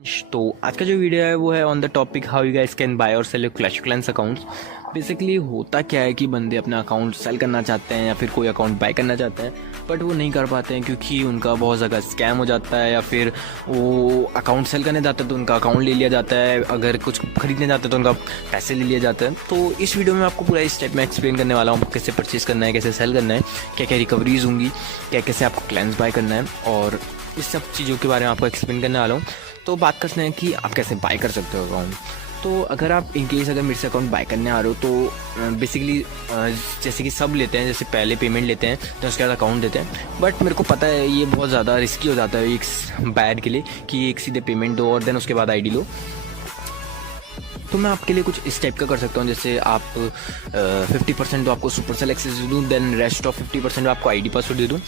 तो आज का जो वीडियो है वो है on the topic how you guys can buy और sell your Clash of Clans accounts. Basically होता क्या है कि बंदे अपना अकाउंट सेल करना चाहते हैं या फिर कोई अकाउंट बाय करना चाहते हैं, बट वो नहीं कर पाते हैं क्योंकि उनका बहुत ज़्यादा स्कैम हो जाता है, या फिर वो अकाउंट सेल करने जाते हैं तो उनका अकाउंट ले लिया जाता है, अगर कुछ खरीदने जाते हैं तो उनका पैसे ले लिया जाता है। तो इस वीडियो में आपको पूरा इस स्टेप में एक्सप्लेन करने वाला हूँ, कैसे परचेज करना है, कैसे सेल करना है, क्या क्या रिकवरीज होंगी, क्या कैसे आपको क्लैंस बाय करना है, और इस सब चीज़ों के बारे में आपको एक्सप्लेन करने वाला हूँ। तो बात करते हैं कि आप कैसे बाय कर सकते हो अकाउंट। तो अगर आप इनकेस अगर मेरे से अकाउंट बाय करने आ रहे हो तो बेसिकली जैसे कि सब लेते हैं, जैसे पहले पेमेंट लेते हैं तो उसके बाद अकाउंट देते हैं, बट मेरे को पता है ये बहुत ज़्यादा रिस्की हो जाता है एक बायर के लिए कि एक सीधे पेमेंट दो और देन उसके बाद आईडी लो। तो मैं आपके लिए कुछ इस टाइप का कर सकता हूँ, जैसे आप 50% तो आपको सुपर सेल एक्सेस दे दूँ, देन रेस्ट ऑफ 50% आपको आईडी पासवर्ड दे दूँ।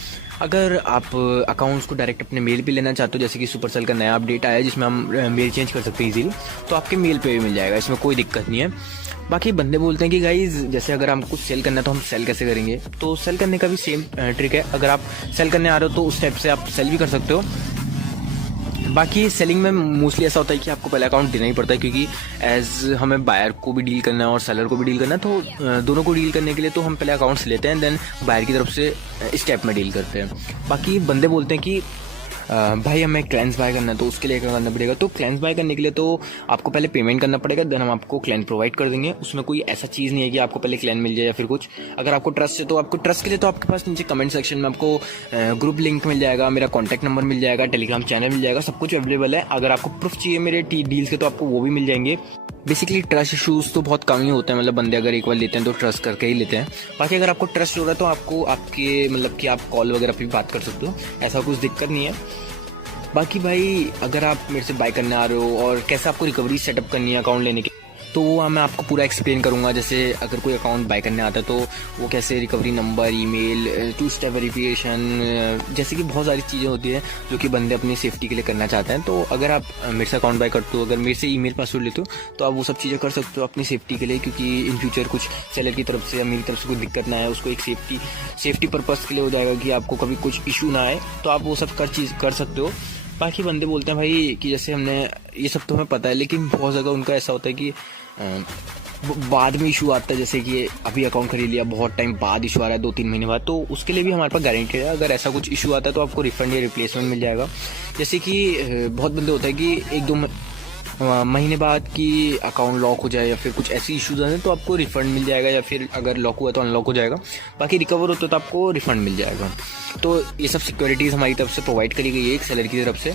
अगर आप अकाउंट्स को डायरेक्ट अपने मेल पे लेना चाहते हो, जैसे कि सुपर सेल का नया अपडेट आया है जिसमें हम मेल चेंज कर सकते हैं इजीली, तो आपके मेल पे भी मिल जाएगा, इसमें कोई दिक्कत नहीं है। बाकी बंदे बोलते हैं कि गाइज जैसे अगर हमको सेल करना है तो हम सेल कैसे करेंगे, तो सेल करने का भी सेम ट्रिक है। अगर आप सेल करने आ रहे हो तो उस टाइप से आप सेल भी कर सकते हो। बाकी सेलिंग में मोस्टली ऐसा होता है कि आपको पहले अकाउंट देना ही पड़ता है, क्योंकि एज हमें बायर को भी डील करना है और सेलर को भी डील करना है, तो दोनों को डील करने के लिए तो हम पहले अकाउंट्स लेते हैं, देन बायर की तरफ से स्टेप में डील करते हैं। बाकी बंदे बोलते हैं कि भाई हमें क्लैंस बाय करना है तो उसके लिए क्या करना पड़ेगा। तो क्लैंस बाय करने के लिए तो आपको पहले पेमेंट करना पड़ेगा, देन हम आपको क्लैन प्रोवाइड कर देंगे। उसमें कोई ऐसा चीज़ नहीं है कि आपको पहले क्लैन मिल जाए या फिर कुछ। अगर आपको ट्रस्ट है तो आपको ट्रस्ट के लिए तो आपके पास नीचे कमेंट सेक्शन में आपको ग्रुप लिंक मिल जाएगा, मेरा कॉन्टैक्ट नंबर मिल जाएगा, टेलीग्राम चैनल मिल जाएगा, सब कुछ अवेलेबल है। अगर आपको प्रूफ चाहिए मेरे डील्स के तो आपको वो भी मिल जाएंगे। बेसिकली ट्रस्ट इशूज़ तो बहुत कम ही होते हैं, मतलब बंदे अगर एक बार लेते हैं तो ट्रस्ट करके ही लेते हैं। बाकी अगर आपको ट्रस्ट हो रहा है तो आपको आपके मतलब कि आप कॉल वगैरह पर भी बात कर सकते हो, ऐसा कुछ दिक्कत नहीं है। बाकी भाई अगर आप मेरे से बाय करने आ रहे हो और कैसे आपको रिकवरी सेटअप करनी है अकाउंट लेने की, तो वो मैं आपको पूरा एक्सप्लेन करूंगा। जैसे अगर कोई अकाउंट बाय करने आता है तो वो कैसे recovery number, email, 2 step verification, जैसे कि बहुत सारी चीज़ें होती हैं जो कि बंदे अपनी सेफ्टी के लिए करना चाहते हैं। तो अगर आप मेरे से अकाउंट बाय करते हो, अगर मेरे से ईमेल पासवर्ड लेते हो, तो आप वो सब चीज़ें कर सकते हो अपनी सेफ्टी के लिए, क्योंकि इन फ्यूचर कुछ सेलर की तरफ से या मेरी तरफ से कोई दिक्कत ना आए, उसको एक सेफ्टी पर्पज़ के लिए हो जाएगा कि आपको कभी कुछ इशू ना आए, तो आप वो सब कर सकते हो। बाकी बंदे बोलते हैं भाई कि जैसे हमने ये सब तो हमें पता है, लेकिन बहुत जगह उनका ऐसा होता है कि बाद में इशू आता है, जैसे कि अभी अकाउंट खरीद लिया, बहुत टाइम बाद इशू आ रहा है, 2-3 महीने बाद, तो उसके लिए भी हमारे पास गारंटी है। अगर ऐसा कुछ इशू आता है तो आपको रिफंड या रिप्लेसमेंट मिल जाएगा। जैसे कि बहुत बंदे होता है कि 1-2 महीने बाद कि अकाउंट लॉक हो जाए या फिर कुछ ऐसी इश्यूज आए तो आपको रिफंड मिल जाएगा, या फिर अगर लॉक हुआ तो अनलॉक हो जाएगा। बाकी रिकवर होता है तो आपको रिफंड मिल जाएगा। तो ये सब सिक्योरिटीज़ हमारी तरफ से प्रोवाइड करी गई है एक सेलर की तरफ से।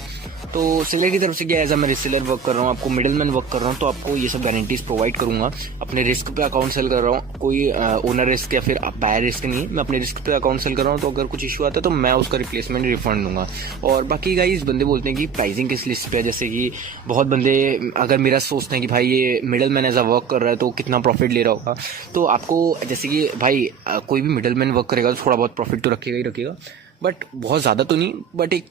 तो सेलर की तरफ से क्या, एज मैं रिसेलर वर्क कर रहा हूँ, आपको मिडल मैन वर्क कर रहा हूँ, तो आपको ये सब गारंटीज़ प्रोवाइड करूँगा। अपने रिस्क पे अकाउंट सेल कर रहा हूँ, कोई ओनर रिस्क या फिर बायर रिस्क नहीं है, मैं अपने रिस्क पे अकाउंट सेल कर रहा हूँ। तो अगर कुछ इशू आता है तो मैं उसका रिप्लेसमेंट रिफंड दूंगा। और बाकी गाइस बंदे बोलते हैं कि प्राइसिंग किस लिस्ट पे है, जैसे कि बहुत बंदे अगर मेरा सोचते हैं कि भाई ये middleman as a work कर रहा है तो कितना प्रॉफिट ले रहा होगा, तो आपको जैसे कि भाई कोई भी मिडल मैन वर्क करेगा तो थोड़ा बहुत प्रॉफिट तो रखेगा ही रखेगा, बट बहुत ज़्यादा तो नहीं, बट एक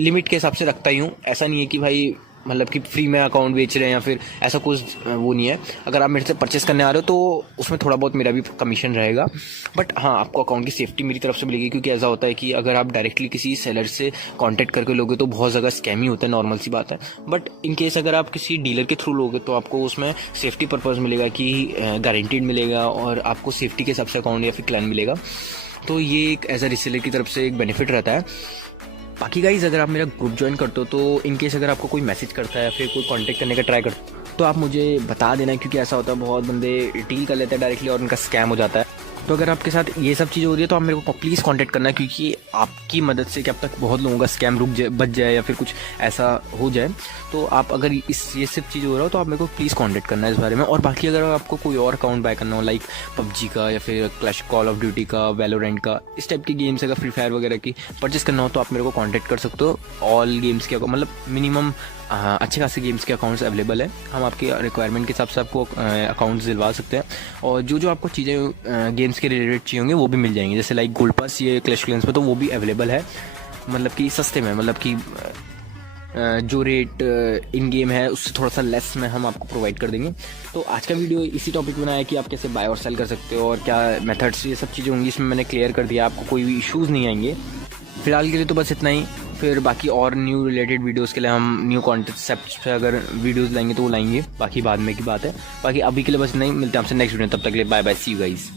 लिमिट के हिसाब से रखता ही हूँ। ऐसा नहीं है कि भाई मतलब कि फ्री में अकाउंट बेच रहे हैं या फिर ऐसा कुछ वो नहीं है। अगर आप मेरे से परचेस करने आ रहे हो तो उसमें थोड़ा बहुत मेरा भी कमीशन रहेगा, बट हाँ आपको अकाउंट की सेफ्टी मेरी तरफ से मिलेगी। क्योंकि ऐसा होता है कि अगर आप डायरेक्टली किसी सेलर से कांटेक्ट करके लोगे तो बहुत ज़्यादा स्कैम ही होता है, नॉर्मल सी बात है। बट इन केस अगर आप किसी डीलर के थ्रू लोगे तो आपको उसमें सेफ्टी पर्पज़ मिलेगा कि गारंटीड मिलेगा, और आपको सेफ्टी के हिसाब से अकाउंट या फिर क्लैन मिलेगा। तो ये एक एज अ रिसेलर की तरफ से एक बेनिफिट रहता है। बाकी गाइज अगर आप मेरा ग्रुप ज्वाइन करते हो तो इन केस अगर आपको कोई मैसेज करता है या फिर कोई कांटेक्ट करने का ट्राई करता है तो आप मुझे बता देना, क्योंकि ऐसा होता है बहुत बंदे डील कर लेते हैं डायरेक्टली और उनका स्कैम हो जाता है। तो अगर आपके साथ ये सब चीज़ें हो रही है तो आप मेरे को प्लीज़ कांटेक्ट करना, क्योंकि आपकी मदद से क्या अब तक बहुत लोगों का स्कैम बच जाए या फिर कुछ ऐसा हो जाए। तो आप अगर ये सब चीज़ हो रहा हो तो आप मेरे को प्लीज़ कांटेक्ट करना है इस बारे में। और बाकी अगर आपको कोई और अकाउंट बाय करना हो, लाइक पबजी का या फिर क्लैश कॉल ऑफ ड्यूटी का, वैलोरेंट का, इस टाइप की गेम्स अगर फ्री फायर वगैरह की परचेस करना हो तो आप मेरे को कॉन्टैक्ट कर सकते हो। ऑल गेम्स के मतलब मिनिमम अच्छे खासे गेम्स के अकाउंट्स अवेलेबल है, हम आपकी रिक्वायरमेंट के हिसाब से आपको अकाउंट्स दिलवा सकते हैं। और जो आपको चीज़ें गेम्स के रिलेटेड चाहिए होंगे वो भी मिल जाएंगी, जैसे लाइक गोल्ड पास ये क्लैश क्लैंस पे तो वो भी अवेलेबल है, मतलब कि सस्ते में, मतलब कि जो रेट इन गेम है उससे थोड़ा सा लेस में हम आपको प्रोवाइड कर देंगे। तो आज का वीडियो इसी टॉपिक पे बनाया कि आप कैसे बाय और सेल कर सकते हो और क्या मेथड्स ये सब चीज़ें होंगी, इसमें मैंने क्लियर कर दिया, आपको कोई भी इश्यूज़ नहीं आएंगे। फिलहाल के लिए तो बस इतना ही। फिर बाकी और न्यू रिलेटेड वीडियोस के लिए हम न्यू कॉन्सेप्ट्स पे अगर वीडियोस लाएंगे तो वो लाएंगे, बाकी बाद में की बात है। बाकी अभी के लिए बस नहीं, मिलते हैं आपसे नेक्स्ट वीडियो, तब तक के लिए bye bye, see you guys.